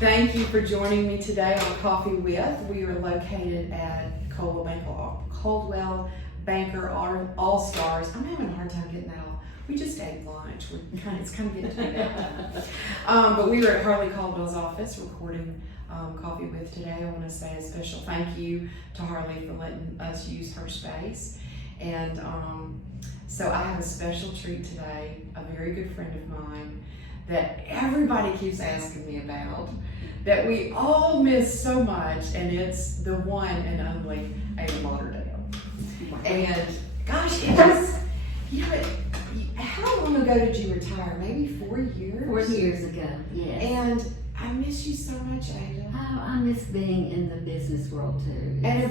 Thank you for joining me today on Coffee With. We are located at Coldwell Banker All Stars. I'm having a hard time getting that all. We just ate lunch. It's kind of getting to be that time. But we were at Harley Caldwell's office recording Coffee With today. I want to say a special thank you to Harley for letting us use her space. And so I have a special treat today, a very good friend of mine that everybody keeps asking me about, that we all miss so much, and it's the one and only Ada Lauderdale. And gosh, it was, how long ago did you retire? Maybe 4 years? 4 years ago, yes. And I miss you so much, Ada. Oh, I miss being in the business world too. And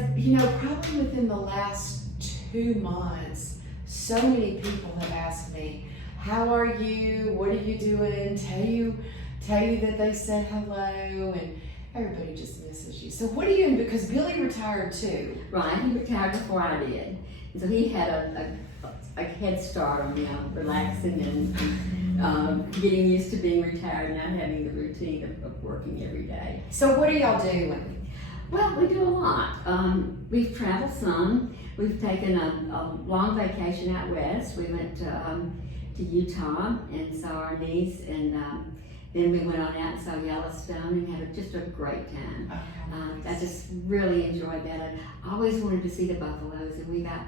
probably within the last 2 months, so many people have asked me, how are you? What are you doing? Tell you that they said hello, and everybody just misses you. So what are you in? Because Billy retired too. Right, he retired before I did. And so he had a head start on relaxing and getting used to being retired, not having the routine of working every day. So what are y'all doing? Well, we do a lot. We've traveled some. We've taken a long vacation out west. We went to Utah and saw our niece, and then we went on out and saw Yellowstone and had just a great time. I just really enjoyed that. I always wanted to see the buffaloes, and we got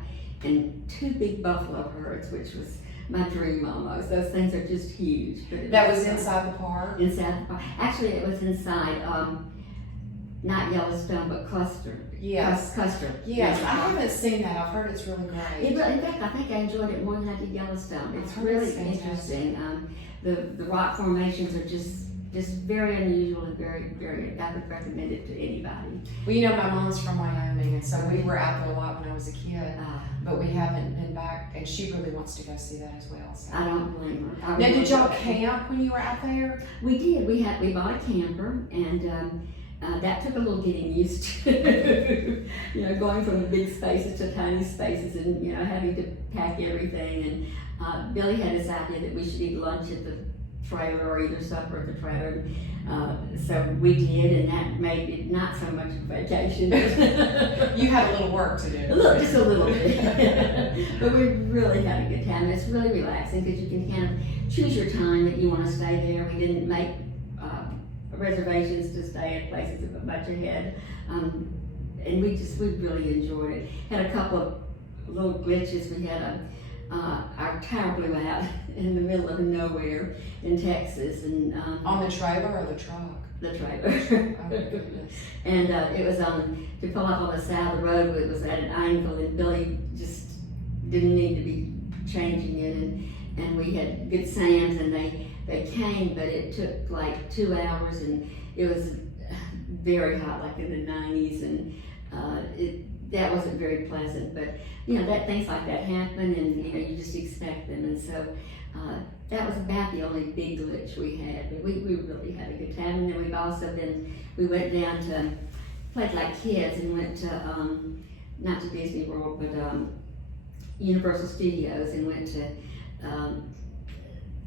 in 2 big buffalo herds, which was my dream almost. Those things are just huge. But That was inside the park? Inside the park. Actually, it was inside, not Yellowstone, but Custer. Yes. Custer. Yes, I haven't seen that. I've heard it's really great. In fact, I think I enjoyed it more than I did Yellowstone. It's really interesting. The rock formations are just very unusual and very, very, I would recommend it to anybody. Well, my mom's from Wyoming, and so we were out there a lot when I was a kid, but we haven't been back, and she really wants to go see that as well. So. I don't blame her. Now, did y'all camp when you were out there? We did. We bought a camper, and that took a little getting used to, going from the big spaces to tiny spaces, and having to pack everything. And Billy had this idea that we should eat lunch at the trailer or either supper at the trailer. So we did, and that made it not so much a vacation. You had a little work to do. Just a little bit. But we really had a good time. It's really relaxing because you can kind of choose your time that you want to stay there. We didn't make reservations to stay at places a bunch ahead. And we really enjoyed it. Had a couple of little glitches. We had our tire blew out in the middle of nowhere in Texas, and on the trailer or the truck? The trailer. Oh, goodness. And it was to pull up on the side of the road. It was at an angle, and Billy just didn't need to be changing it, and we had good sands, and they came, but it took like 2 hours, and it was very hot, like in the 90s, and that wasn't very pleasant. But that things like that happen, and you just expect them, and so that was about the only big glitch we had. But we really had a good time, and then we've also we went down to played like kids and went to not to Disney World, but Universal Studios, and went to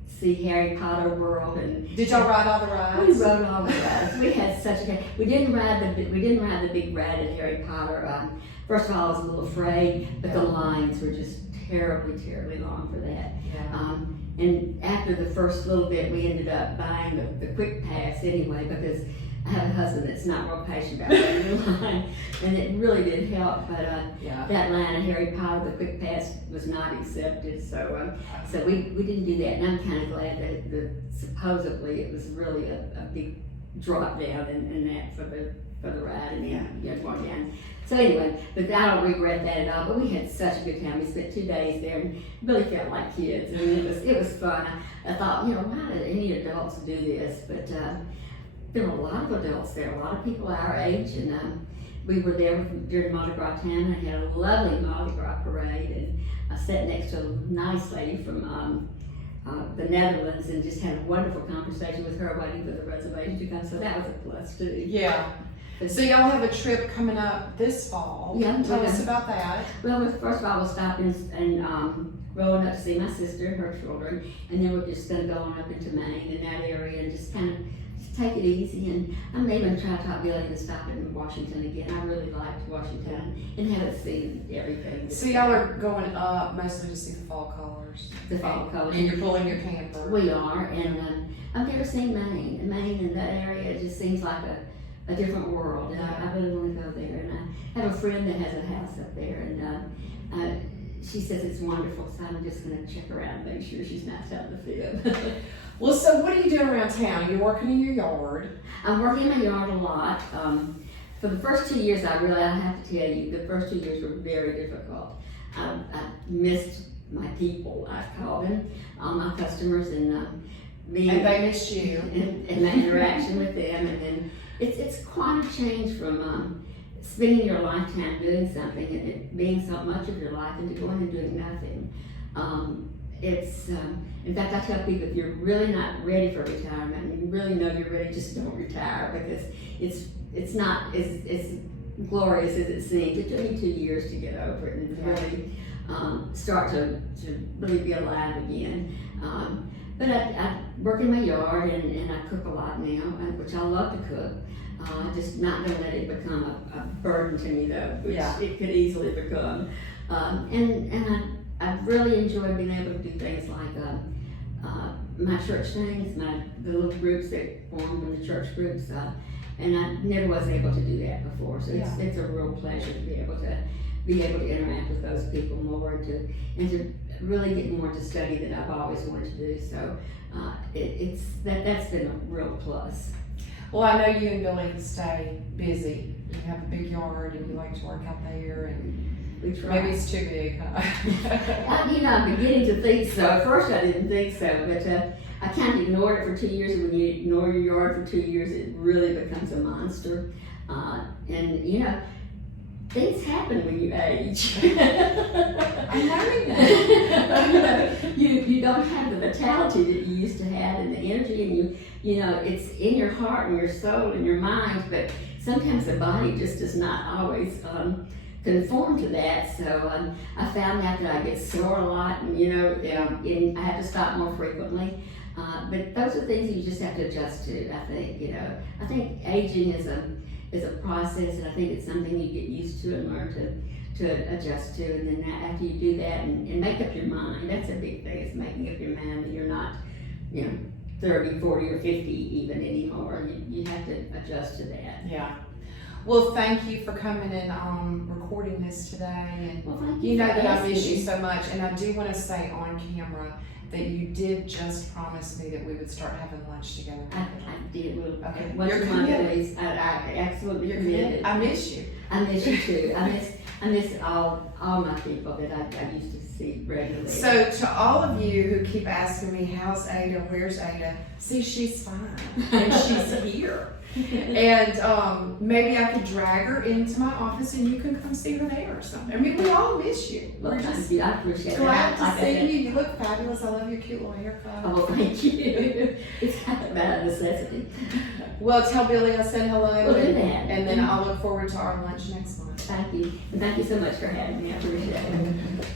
see Harry Potter World. And did y'all ride all the rides? We rode all the rides. We had such a good. We didn't ride the big ride at Harry Potter. First of all, I was a little afraid, but the lines were just terribly long for that. Yeah. And after the first little bit, we ended up buying the quick pass anyway, because I have a husband that's not real patient about waiting in line, and it really did help. But that line at Harry Potter, the quick pass was not accepted, so we didn't do that. And I'm kind of glad that supposedly it was really a big drop down in that for the ride, and going down. So anyway, but I don't regret that at all. But we had such a good time. We spent 2 days there and really felt like kids. I mean, it was fun. I thought, why did any adults do this? But there were a lot of adults there, a lot of people our age, and we were there during Mardi Gras time, and had a lovely Mardi Gras parade, and I sat next to a nice lady from the Netherlands, and just had a wonderful conversation with her waiting for the reservation to come. So that was a plus too. Yeah. So y'all have a trip coming up this fall. Yeah. Tell us about that. Well, first of all, we'll stop and rolling up to see my sister and her children, and then we're just going to go on up into Maine and that area, and just kind of take it easy, and I'm even trying to talk Billy to stop in Washington again. I really liked Washington and haven't seen everything. So y'all are going up mostly to see the fall colors. The fall colors. And you're pulling your camper. We are, and I've never seen Maine. Maine in that area, it just seems like a different world. And I really want to go there. And I have a friend that has a house up there, and she says it's wonderful, so I'm just going to check around and make sure she's not telling the fib. Well, so what are you doing around town? You're working in your yard. I'm working in my yard a lot. For the first 2 years, I have to tell you, the first 2 years were very difficult. I missed my people, I call them, my customers, and being, And they missed you. and my interaction with them. And then it's quite a change from spending your lifetime doing something and it being so much of your life into going and doing nothing. In fact, I tell people, if you're really not ready for retirement and you really know you're ready, just don't retire, because it's not as glorious as it seems. It took me 2 years to get over it and really start to really be alive again. But I work in my yard and I cook a lot now, which I love to cook. Just not gonna let it become a burden to me though, which it could easily become. I really enjoy being able to do things like my church things, the little groups that form in the church groups, and I never was able to do that before. So it's a real pleasure to be able to interact with those people more and to really get more to study that I've always wanted to do. So that's been a real plus. Well, I know you and Billy stay busy. You have a big yard and you like to work out there, and maybe it's too big, huh? I'm beginning to think so. At first I didn't think so, but I kind of ignored it for 2 years, and when you ignore your yard for 2 years, it really becomes a monster. And things happen when you age. I'm learning that. You don't have the vitality that you used to have and the energy, and it's in your heart and your soul and your mind, but sometimes the body just does not always conform to that. So I found out that I get sore a lot, and and I have to stop more frequently. But those are things that you just have to adjust to. I think I think aging is a process, and I think it's something you get used to and learn to adjust to. And then after you do that and make up your mind, that's a big thing. It's making up your mind that you're not 30, 40, or 50 even anymore. You have to adjust to that. Yeah. Well, thank you for coming and recording this today. And thank you know that I miss you so much, and I do want to say on camera that you did just promise me that we would start having lunch together. I did. Okay. Once You're a month, committed. please. I absolutely You're committed. committed. I miss you. I miss you too. I miss all my people that I used to see regularly. So to all of you who keep asking me, how's Ada, where's Ada? See, she's fine, and she's here. And maybe I could drag her into my office and you can come see her there or something. I mean, we all miss you. Well, We're thank just you. I appreciate glad that. to see you. You look fabulous. I love your cute little haircut. Oh, thank you. It's kind of about a necessity. Well, tell Billy I said hello. We'll do that. And then I'll look forward to our lunch next month. Thank you. And thank you so much for having me. I appreciate it.